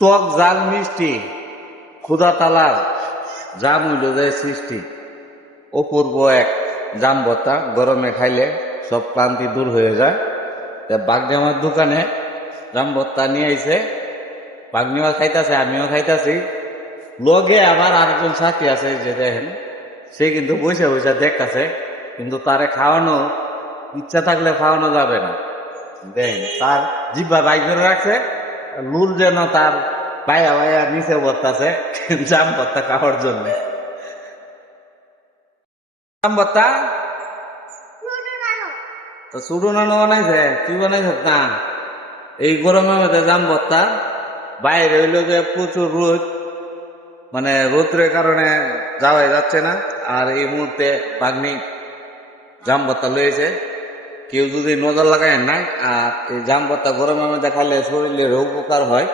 টক জাল মিষ্টি ক্ষুধা তালার জাম হইল যায় সৃষ্টি। অপূর্ব এক জাম ভর্তা গরমে খাইলে সব ক্লান্তি দূর হয়ে যায়। বাগনিয়ামার দোকানে জাম ভর্তা নিয়ে আইছে, বাগনিয়া খাইতাছে, আমিও খাইতাছি। লগে আবার আরেকজন সাথী আছে যে দেখেন, সে কিন্তু বসে বসে দেখতেছে, কিন্তু তারে খাওয়ানো ইচ্ছা থাকলে খাওয়ানো যাবে না। দেখেন তার জিব্বা বাই করে রাখছে, লুল যেন তার ভাইয়া ভাইয়া নিচে বসতেছে জাম ভর্তা খাওয়ার জন্য। জাম ভর্তা তো শুরু নানো বানাইছে, তুই বানাইছ না? এই গরমের মধ্যে জাম ভর্তা, বাইরে হইলো যে প্রচুর রোদ, মানে রোদ্রের কারণে যাওয়াই যাচ্ছে না। আর এই মুহূর্তে বাগনি জাম ভর্তা লয়েছে, কেউ যদি নজর লাগায় না, আর এই জাম ভর্তা গরমের মধ্যে খাইলে শরীরের উপকার হয়।